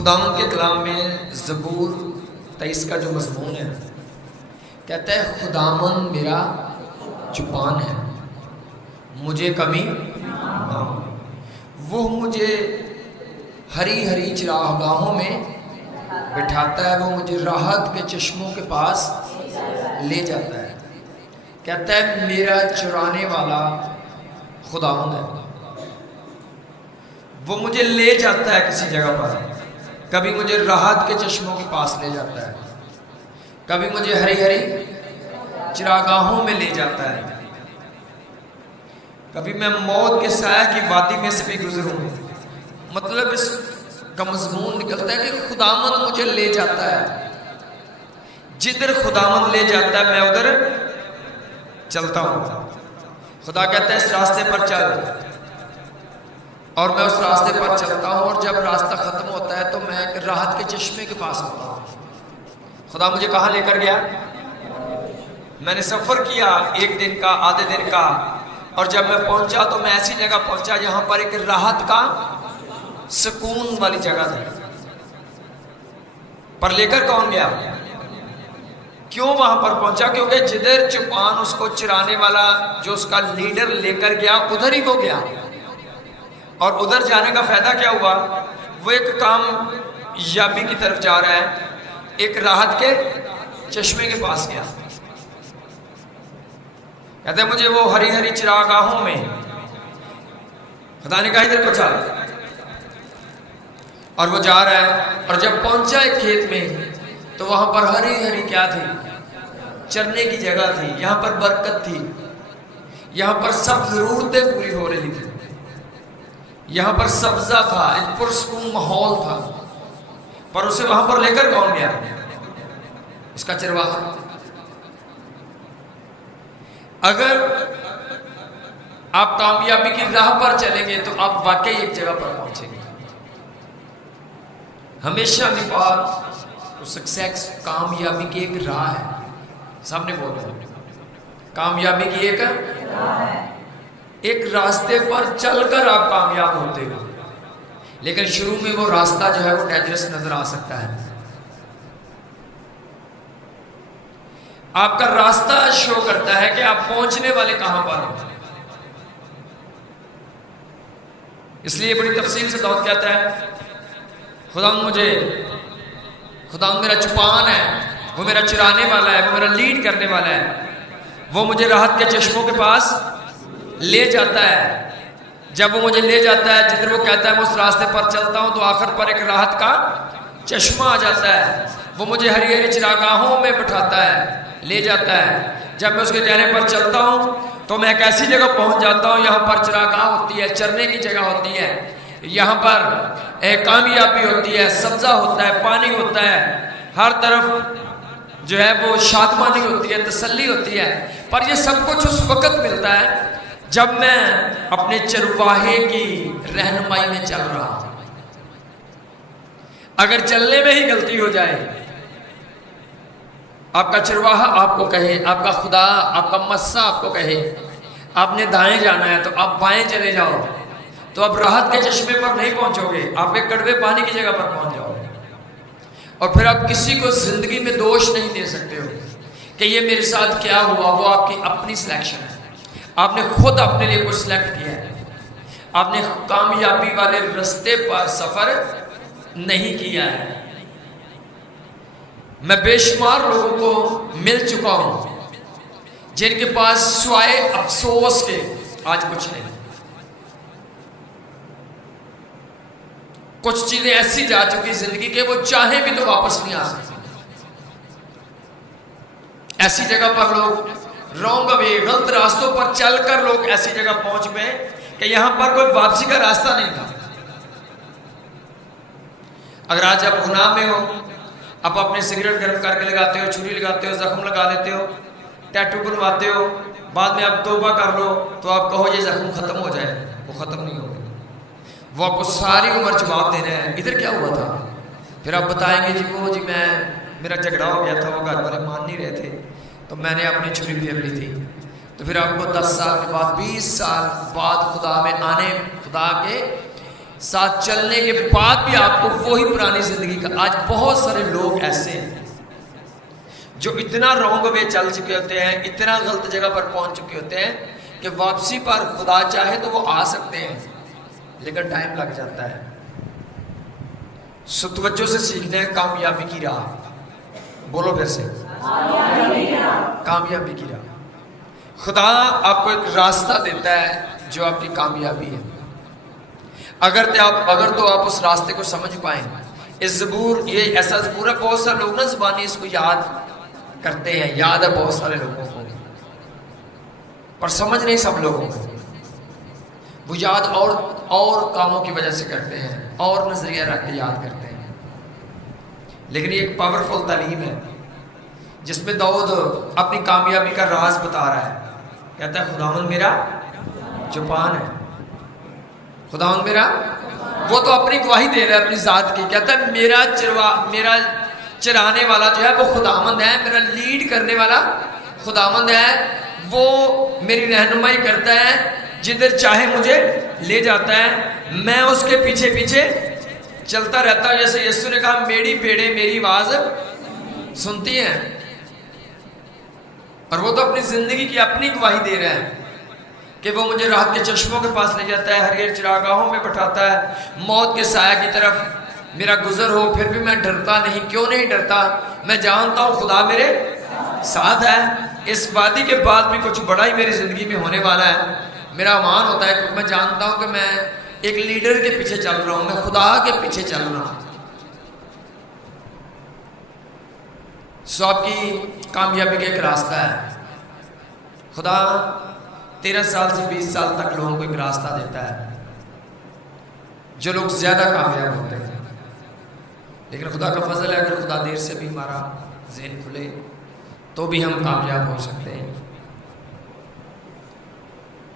خداوند کے کلام میں زبور 23 کا جو مضمون ہے کہتا ہے خداوند میرا چوپان ہے، مجھے کمی نہ ہو۔ وہ مجھے ہری ہری چراگاہوں میں بٹھاتا ہے، وہ مجھے راحت کے چشموں کے پاس لے جاتا ہے۔ کہتا ہے میرا چرانے والا خداوند ہے، وہ مجھے لے جاتا ہے کسی جگہ پر، کبھی مجھے راحت کے چشموں کے پاس لے جاتا ہے، کبھی مجھے ہری ہری چراگاہوں میں لے جاتا ہے، کبھی میں موت کے سایہ کی وادی میں سے بھی گزروں۔ مطلب اس کا مضمون نکلتا ہے کہ خداوند مجھے لے جاتا ہے، جدھر خداوند لے جاتا ہے میں ادھر چلتا ہوں۔ خدا کہتا ہے اس راستے پر چل، اور میں اس راستے پر چلتا ہوں، اور جب راستہ ختم ہوتا ہے تو میں ایک راحت کے چشمے کے پاس ہوتا ہوں۔ خدا مجھے کہاں لے کر گیا؟ میں نے سفر کیا ایک دن کا، آدھے دن کا، اور جب میں پہنچا تو میں ایسی جگہ پہنچا جہاں پر ایک راحت کا سکون والی جگہ تھی۔ پر لے کر کون گیا؟ کیوں وہاں پر پہنچا؟ کیونکہ جدھر چوپان اس کو چرانے والا جو اس کا لیڈر لے کر گیا ادھر ہی وہ گیا، اور ادھر جانے کا فائدہ کیا ہوا؟ وہ ایک کام یابی کی طرف جا رہا ہے، ایک راحت کے چشمے کے پاس گیا۔ کہتے ہیں مجھے وہ ہری ہری چراگاہوں میں، خدا نے کہا ادھر کو چل، اور وہ جا رہا ہے، اور جب پہنچا ایک کھیت میں تو وہاں پر ہری ہری کیا تھی؟ چرنے کی جگہ تھی، یہاں پر برکت تھی، یہاں پر سب ضرورتیں پوری ہو رہی تھی، یہاں پر سبزہ تھا، ایک پرسکون ماحول تھا۔ پر اسے وہاں پر لے کر کون گیا؟ اس کا چرواہا۔ اگر آپ کامیابی کی راہ پر چلیں گے تو آپ واقعی ایک جگہ پر پہنچیں گے۔ ہمیشہ کی بات سکسیس کامیابی کی ایک راہ ہے، سامنے بول رہے ہیں، کامیابی کی ایک راہ ہے، ایک راستے پر چل کر آپ کامیاب ہوتے ہو، لیکن شروع میں وہ راستہ جو ہے وہ ڈینجرس نظر آ سکتا ہے۔ آپ کا راستہ شو کرتا ہے کہ آپ پہنچنے والے کہاں پر ہو۔ اس لیے بڑی تفصیل سے داؤد کہتا ہے خداوند میرا چوپان ہے، وہ میرا چرانے والا ہے، وہ میرا لیڈ کرنے والا ہے، وہ مجھے راحت کے چشموں کے پاس لے جاتا ہے۔ جب وہ مجھے لے جاتا ہے جدھر وہ کہتا ہے میں اس راستے پر چلتا ہوں تو آخر پر ایک راحت کا چشمہ آ جاتا ہے۔ وہ مجھے ہری ہری چراگاہوں میں بٹھاتا ہے، لے جاتا ہے۔ جب میں اس کے کہنے پر چلتا ہوں تو میں ایک ایسی جگہ پہنچ جاتا ہوں، یہاں پر چراگاہ ہوتی ہے، چرنے کی جگہ ہوتی ہے، یہاں پر کامیابی ہوتی ہے، سبزہ ہوتا ہے، پانی ہوتا ہے، ہر طرف جو ہے وہ شادمانی ہوتی ہے، تسلی ہوتی ہے۔ پر یہ سب کچھ اس وقت ملتا ہے جب میں اپنے چرواہے کی رہنمائی میں چل رہا ہوں۔ اگر چلنے میں ہی غلطی ہو جائے، آپ کا چرواہا آپ کو کہے، آپ کا خدا، آپ کا مسا آپ کو کہے آپ نے دائیں جانا ہے تو آپ بائیں چلے جاؤ، تو اب راحت کے چشمے پر نہیں پہنچو گے، آپ ایک کڑوے پانی کی جگہ پر پہنچ جاؤ گے۔ اور پھر آپ کسی کو زندگی میں دوش نہیں دے سکتے ہو کہ یہ میرے ساتھ کیا ہوا، وہ آپ کی اپنی سلیکشن ہے، آپ نے خود اپنے لیے کچھ سلیکٹ کیا ہے، آپ نے کامیابی والے رستے پر سفر نہیں کیا ہے۔ میں بے شمار لوگوں کو مل چکا ہوں جن کے پاس سوائے افسوس کے آج کچھ نہیں۔ کچھ چیزیں ایسی جا چکی زندگی کے وہ چاہیں بھی تو واپس نہیں آ سکتی۔ ایسی جگہ پر لوگ رونگ وے، غلط راستوں پر چل کر لوگ ایسی جگہ پہنچ گئے کہ یہاں پر کوئی واپسی کا راستہ نہیں تھا۔ اگر آج آپ گناہ میں ہو، آپ اپنے سگریٹ گرم کر کے لگاتے ہو، چھری لگاتے ہو، زخم لگا لیتے ہو، ٹیٹو بنواتے ہو، بعد میں آپ توبہ کر لو تو آپ کہو یہ زخم ختم ہو جائے، وہ ختم نہیں ہوگا، وہ آپ کو ساری عمر جواب دینا ہے ادھر کیا ہوا تھا۔ پھر آپ بتائیں گے جی میرا جھگڑا ہو گیا تھا، وہ گھر والے مان نہیں رہے تھے تو میں نے اپنی چھری پھیر لی تھی۔ تو پھر آپ کو 10 سال کے بعد، 20 سال بعد خدا میں آنے، خدا کے ساتھ چلنے کے بعد بھی آپ کو وہی پرانی زندگی کا. آج بہت سارے لوگ ایسے ہیں جو اتنا رونگ وے چل چکے ہوتے ہیں, اتنا غلط جگہ پر پہنچ چکے ہوتے ہیں کہ واپسی پر خدا چاہے تو وہ آ سکتے ہیں, لیکن ٹائم لگ جاتا ہے. توجہ سے سیکھنا ہے کامیابی کی راہ. بولو پھر سے, کامیابی کی راہ. خدا آپ کو ایک راستہ دیتا ہے جو آپ کی کامیابی ہے. اگر تو آپ اس راستے کو سمجھ پائیں. اس زبور, یہ ایسا زبور ہے, بہت سارے لوگ نا زبانی اس کو یاد کرتے ہیں, یاد ہے بہت سارے لوگوں کو, پر سمجھ نہیں سب لوگوں کو. وہ یاد اور کاموں کی وجہ سے کرتے ہیں, اور نظریہ رکھ کے یاد کرتے ہیں. لیکن یہ ایک پاورفل تعلیم ہے جس میں داؤد اپنی کامیابی کا راز بتا رہا ہے. کہتا ہے خداوند میرا چوپان ہے. خداوند میرا, وہ تو اپنی گواہی دے رہا ہے اپنی ذات کی. کہتا ہے میرا چرانے والا جو ہے وہ خداوند ہے, میرا لیڈ کرنے والا خداوند ہے. وہ میری رہنمائی کرتا ہے, جدھر چاہے مجھے لے جاتا ہے. میں اس کے پیچھے پیچھے چلتا رہتا ہوں. جیسے یسوع نے کہا میری بھیڑیں میری آواز سنتی ہیں. اور وہ تو اپنی زندگی کی اپنی گواہی دے رہا ہے کہ وہ مجھے راحت کے چشموں کے پاس لے جاتا ہے, ہریر چراگاہوں میں بٹھاتا ہے. موت کے سایہ کی طرف میرا گزر ہو پھر بھی میں ڈرتا نہیں. کیوں نہیں ڈرتا؟ میں جانتا ہوں خدا میرے ساتھ ہے. اس وادی کے بعد بھی کچھ بڑا ہی میری زندگی میں ہونے والا ہے. میرا امان ہوتا ہے کہ میں جانتا ہوں کہ میں ایک لیڈر کے پیچھے چل رہا ہوں, میں خدا کے پیچھے چل رہا ہوں. سو آپ کی کامیابی کا ایک راستہ ہے. خدا 13 سال سے 20 سال تک لوگوں کو ایک راستہ دیتا ہے جو لوگ زیادہ کامیاب ہوتے ہیں. لیکن خدا کا فضل ہے, اگر خدا دیر سے بھی ہمارا ذہن کھلے تو بھی ہم کامیاب ہو سکتے ہیں.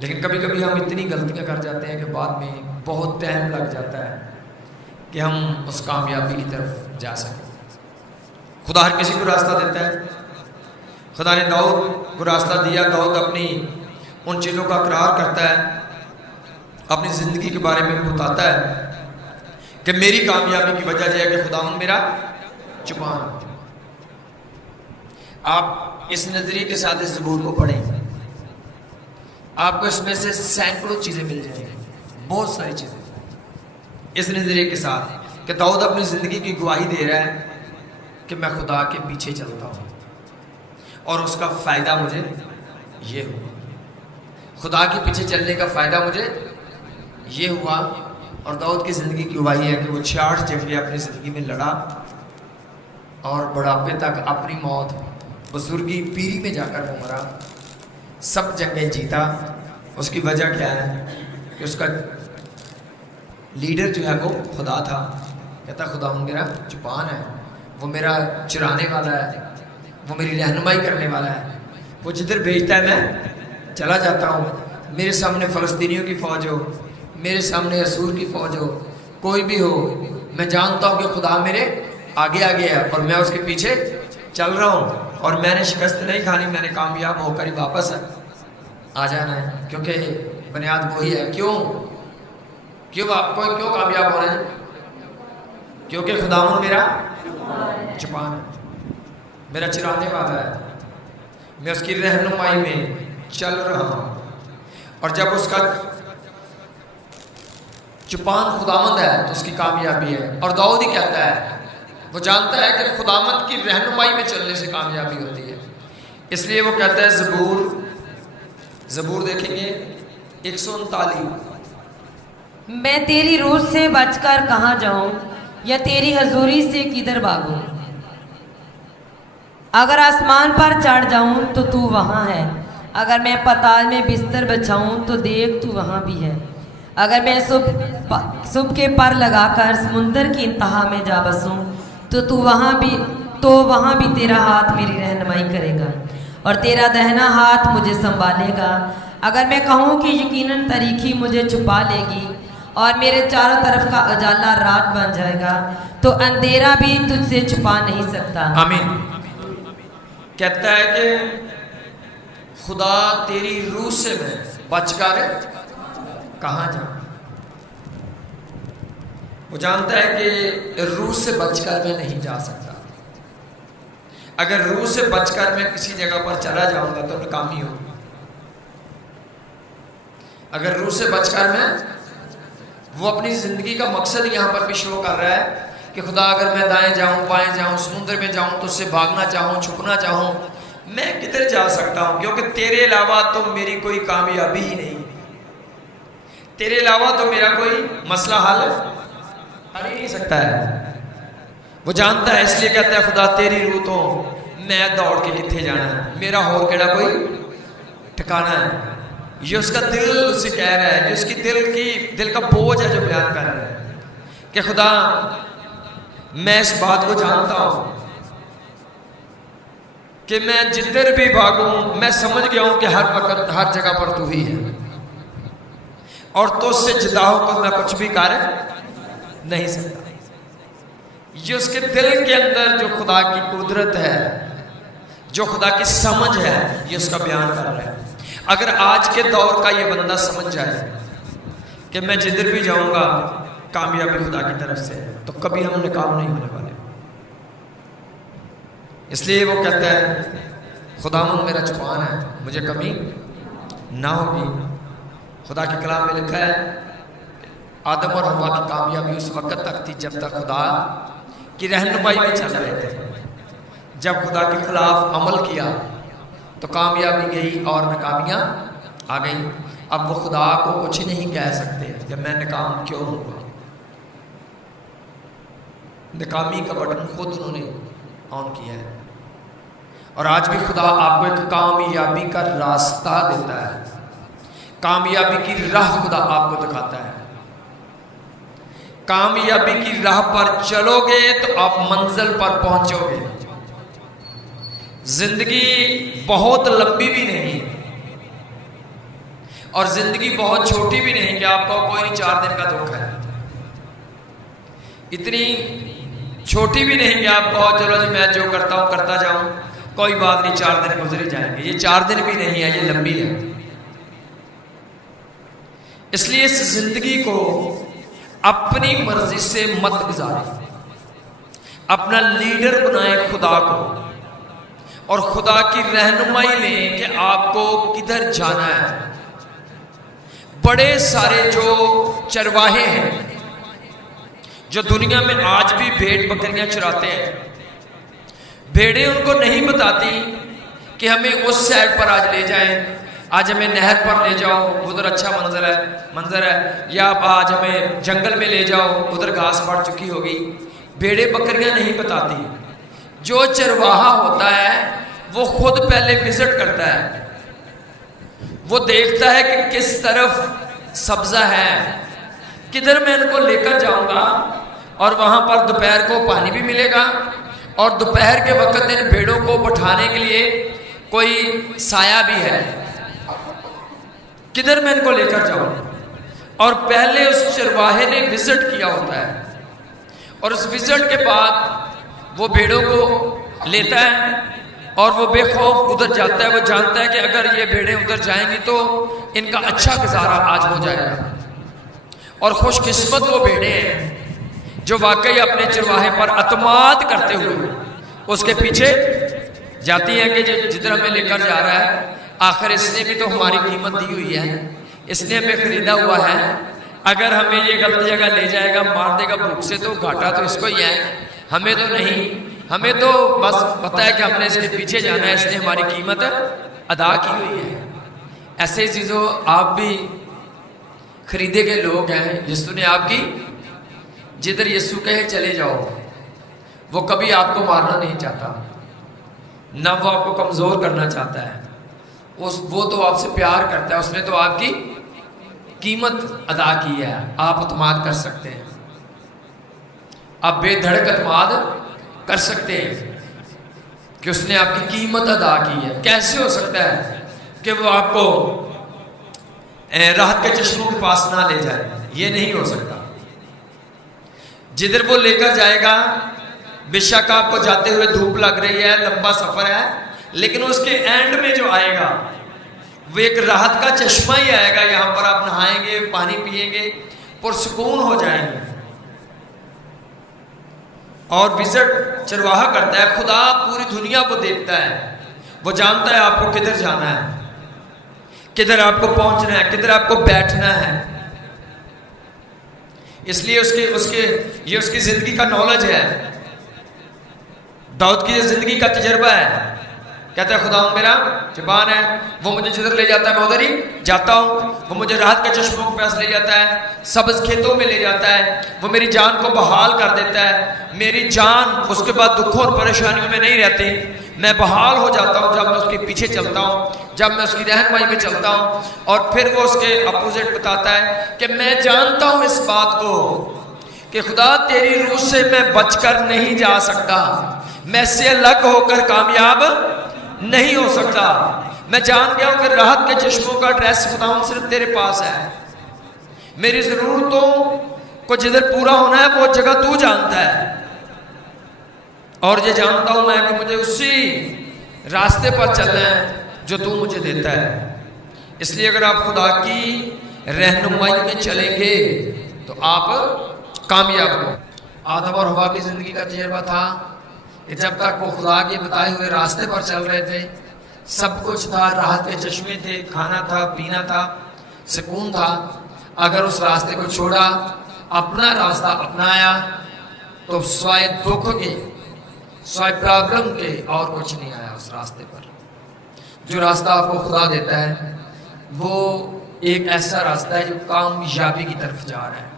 لیکن کبھی کبھی ہم اتنی غلطیاں کر جاتے ہیں کہ بعد میں بہت ٹائم لگ جاتا ہے کہ ہم اس کامیابی کی طرف جا سکیں. خدا ہر کسی کو راستہ دیتا ہے. خدا نے داؤد کو راستہ دیا. داؤد اپنی ان چیزوں کا اقرار کرتا ہے, اپنی زندگی کے بارے میں بتاتا ہے کہ میری کامیابی کی وجہ یہ ہے کہ خداوند میرا چوپان. آپ اس نظریے کے ساتھ اس زبور کو پڑھیں, آپ کو اس میں سے سینکڑوں چیزیں مل جائیں گی, بہت ساری چیزیں اس نظریے کے ساتھ کہ داؤد اپنی زندگی کی گواہی دے رہا ہے کہ میں خدا کے پیچھے چلتا ہوں اور اس کا فائدہ مجھے یہ ہوا. خدا کے پیچھے چلنے کا فائدہ مجھے یہ ہوا. اور داؤد کی زندگی کی گواہی ہے کہ وہ 66 جنگیں اپنی زندگی میں لڑا اور بڑھاپے تک اپنی موت بزرگی پیری میں جا کر وہ مرا. سب جنگیں جیتا. اس کی وجہ کیا ہے کہ اس کا لیڈر جو ہے وہ خدا تھا. کہتا خدا میرا چوپان ہے, وہ میرا چرانے والا ہے, وہ میری رہنمائی کرنے والا ہے. وہ جدھر بھیجتا ہے میں چلا جاتا ہوں. میرے سامنے فلسطینیوں کی فوج ہو, میرے سامنے اسور کی فوج ہو, کوئی بھی ہو, میں جانتا ہوں کہ خدا میرے آگے آگے ہے اور میں اس کے پیچھے چل رہا ہوں. اور میں نے شکست نہیں کھانی, میں نے کامیاب ہو کر ہی واپس آ جانا ہے, کیونکہ بنیاد وہی ہے. کیوں کامیاب ہونا ہے؟ کیونکہ خداوند میرا چوپان ہے, میرا چرانے والا ہے, میں اس کی رہنمائی میں چل رہا ہوں. اور جب اس کا چوپان خداوند ہے تو اس کی کامیابی ہے. اور داؤد ہی کہتا ہے, وہ جانتا ہے کہ خداوند کی رہنمائی میں چلنے سے کامیابی ہوتی ہے. اس لیے وہ کہتا ہے زبور دیکھیں گے 139, میں تیری روح سے بچ کر کہاں جاؤں یا تیری حضوری سے کدھر بھاگوں. اگر آسمان پر چڑھ جاؤں تو تو وہاں ہے, اگر میں پتال میں بستر بچھاؤں تو دیکھ تو وہاں بھی ہے. اگر میں صبح کے پر لگا کر سمندر کی انتہا میں جا بسوں تو وہاں بھی تیرا ہاتھ میری رہنمائی کرے گا اور تیرا دہنا ہاتھ مجھے سنبھالے گا. اگر میں کہوں کہ یقیناً تاریکی مجھے چھپا لے گی اور میرے چاروں طرف کا اجالا رات بن جائے گا تو اندھیرا بھی تجھ سے چھپا نہیں سکتا. آمین. کہتا ہے کہ خدا تیری روح سے میں بچ کر کہاں جاؤں. وہ جانتا ہے کہ روح سے بچ کر میں نہیں جا سکتا. اگر روح سے بچ کر میں کسی جگہ پر چلا جاؤں گا تو ناکامی ہوگی. اگر روح سے بچ کر میں، وہ اپنی زندگی کا مقصد یہاں پر بھی شروع کر رہا ہے کہ خدا اگر میں دائیں جاؤں بائیں جاؤں سمندر میں جاؤں تو اس سے بھاگنا چاہوں چھپنا چاہوں میں کدھر جا سکتا ہوں، کیونکہ تیرے علاوہ تو میری کوئی کامیابی ہی نہیں، تیرے علاوہ تو میرا کوئی مسئلہ حل ہی نہیں سکتا ہے. وہ جانتا ہے، اس لیے کہتا ہے خدا تیری روح تو میں دوڑ کے کتنے جانا ہے، میرا اور کیڑا کوئی ٹھکانا ہے. یہ اس کا دل اسے کہہ رہا ہے، یہ اس کی دل کا بوجھ ہے جو بیان کر رہا ہے کہ خدا میں اس بات کو جانتا ہوں کہ میں جدھر بھی بھاگوں میں سمجھ گیا ہوں کہ ہر وقت ہر جگہ پر تو ہی ہے، اور تو اس سے جدا ہو کر میں کچھ بھی کر نہیں سکتا. یہ اس کے دل کے اندر جو خدا کی قدرت ہے، جو خدا کی سمجھ ہے، یہ اس کا بیان کر رہا ہے. اگر آج کے دور کا یہ بندہ سمجھ جائے کہ میں جدھر بھی جاؤں گا کامیابی خدا کی طرف سے، تو کبھی ہم ناکام نہیں ہونے والے. اس لیے وہ کہتا ہے خداوند میرا چوپان ہے، مجھے کمی نہ ہوگی. خدا کے کلام میں لکھا ہے آدم اور حوا کی کامیابی اس وقت تک تھی جب تک خدا کی رہنمائی میں چل رہے تھے. جب خدا کے خلاف عمل کیا تو کامیابی گئی اور ناکامیاں آ گئیں. اب وہ خدا کو کچھ نہیں کہہ سکتے کہ میں ناکام کیوں ہوں گا. ناکامی کا بٹن خود انہوں نے آن کیا ہے. اور آج بھی خدا آپ کو ایک کامیابی کا راستہ دیتا ہے، کامیابی کی راہ خدا آپ کو دکھاتا ہے. کامیابی کی راہ پر چلو گے تو آپ منزل پر پہنچو گے. زندگی بہت لمبی بھی نہیں اور زندگی بہت چھوٹی بھی نہیں کہ آپ کو کوئی 4 دن کا دکھ ہے. اتنی چھوٹی بھی نہیں کہ آپ کو چلو جی میں جو کرتا ہوں کرتا جاؤں کوئی بات نہیں 4 دن گزر ہی جائیں گے. یہ 4 دن بھی نہیں ہے، یہ لمبی ہے. اس لیے اس زندگی کو اپنی مرضی سے مت گزاریں، اپنا لیڈر بنائیں خدا کو، اور خدا کی رہنمائی لیں کہ آپ کو کدھر جانا ہے. بڑے سارے جو چرواہے ہیں جو دنیا میں آج بھی بھیڑ بکریاں چراتے ہیں، بھیڑیں ان کو نہیں بتاتی کہ ہمیں اس سائڈ پر آج لے جائیں، آج ہمیں نہر پر لے جاؤ ادھر اچھا منظر ہے، یا آپ آج ہمیں جنگل میں لے جاؤ ادھر گھاس بڑھ چکی ہوگی. بھیڑیں بکریاں نہیں بتاتی. جو چرواہا ہوتا ہے وہ خود پہلے وزٹ کرتا ہے، وہ دیکھتا ہے کہ کس طرف سبزہ ہے، کدھر میں ان کو لے کر جاؤں گا، اور وہاں پر دوپہر کو پانی بھی ملے گا، اور دوپہر کے وقت ان بھیڑوں کو بٹھانے کے لیے کوئی سایہ بھی ہے، کدھر میں ان کو لے کر جاؤں. اور پہلے اس چرواہے نے وزٹ کیا ہوتا ہے، اور اس وزٹ کے بعد وہ بھیڑوں کو لیتا ہے اور وہ بے خوف ادھر جاتا ہے. وہ جانتا ہے کہ اگر یہ بھیڑیں ادھر جائیں گی تو ان کا اچھا گزارا آج ہو جائے گا. اور خوش قسمت وہ بھیڑیں ہیں جو واقعی اپنے چرواہے پر اعتماد کرتے ہوئے اس کے پیچھے جاتی ہیں کہ جدھر ہمیں لے کر جا رہا ہے آخر اس نے بھی تو ہماری قیمت دی ہوئی ہے، اس نے ہمیں خریدا ہوا ہے، اگر ہمیں یہ غلط جگہ لے جائے گا مار دے گا بھوک سے تو گھاٹا تو اس کو ہی ہے، ہمیں تو نہیں، ہمیں تو بس پتہ ہے کہ ہم نے اس کے پیچھے جانا ہے، اس نے ہماری قیمت ادا کی ہوئی ہے. ایسے چیزوں آپ بھی خریدے گئے لوگ ہیں. یسوع نے آپ کی جدھر یسوع کہے چلے جاؤ، وہ کبھی آپ کو مارنا نہیں چاہتا، نہ وہ آپ کو کمزور کرنا چاہتا ہے، وہ تو آپ سے پیار کرتا ہے، اس نے تو آپ کی قیمت ادا کی ہے. آپ اعتماد کر سکتے ہیں، آپ بے دھڑک اعتماد کر سکتے ہیں کہ اس نے آپ کی قیمت ادا کی ہے. کیسے ہو سکتا ہے کہ وہ آپ کو راحت کے چشموں کے پاس نہ لے جائے؟ یہ نہیں ہو سکتا. جدھر وہ لے کر جائے گا بے شک آپ کو جاتے ہوئے دھوپ لگ رہی ہے، لمبا سفر ہے، لیکن اس کے اینڈ میں جو آئے گا وہ ایک راحت کا چشمہ ہی آئے گا. یہاں پر آپ نہائیں گے، پانی پیئیں گے، پرسکون ہو جائیں گے. اور وزٹ چرواہا کرتا ہے. خدا پوری دنیا کو دیکھتا ہے, وہ جانتا ہے آپ کو کدھر جانا ہے, کدھر آپ کو پہنچنا ہے, کدھر آپ کو بیٹھنا ہے. اس لیے یہ اس کی زندگی کا نالج ہے. داؤد کی زندگی کا تجربہ ہے. کہتا ہے خدا میرا زبان ہے, وہ مجھے جدھر لے جاتا ہے میں ادھر ہی جاتا ہوں. وہ مجھے راحت کے چشموں کے پاس لے جاتا ہے, سبز کھیتوں میں لے جاتا ہے. وہ میری جان کو بحال کر دیتا ہے. میری جان اس کے بعد دکھوں اور پریشانیوں میں نہیں رہتی. میں بحال ہو جاتا ہوں جب میں اس کے پیچھے چلتا ہوں, جب میں اس کی رہنمائی میں چلتا ہوں. اور پھر وہ اس کے اپوزٹ بتاتا ہے کہ میں جانتا ہوں اس بات کو کہ خدا تیری روح سے میں بچ کر نہیں جا سکتا, میں اس سے الگ ہو کر کامیاب نہیں ہو سکتا. میں جان گیا ہوں کہ راحت کے چشموں کا ایڈریس خداوند صرف تیرے پاس ہے. میری ضرورتوں کو جدھر پورا ہونا ہے وہ جگہ تو جانتا ہے, اور یہ جانتا ہوں میں کہ مجھے اسی راستے پر چلنا ہے جو تو مجھے دیتا ہے. اس لیے اگر آپ خدا کی رہنمائی میں چلیں گے تو آپ کامیاب ہو. آدم اور حوا کی زندگی کا تجربہ تھا کہ جب تک وہ خدا کے بتائے ہوئے راستے پر چل رہے تھے, سب کچھ تھا, راحت کے چشمے تھے, کھانا تھا, پینا تھا, سکون تھا. اگر اس راستے کو چھوڑا, اپنا راستہ اپنایا, تو سوائے دکھ کے, سوائے پرابلم کے اور کچھ نہیں آیا اس راستے پر. جو راستہ آپ کو خدا دیتا ہے وہ ایک ایسا راستہ ہے جو کامیابی کی طرف جا رہا ہے,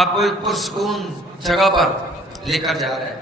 آپ کو ایک پرسکون جگہ پر لے کر جا رہا ہے.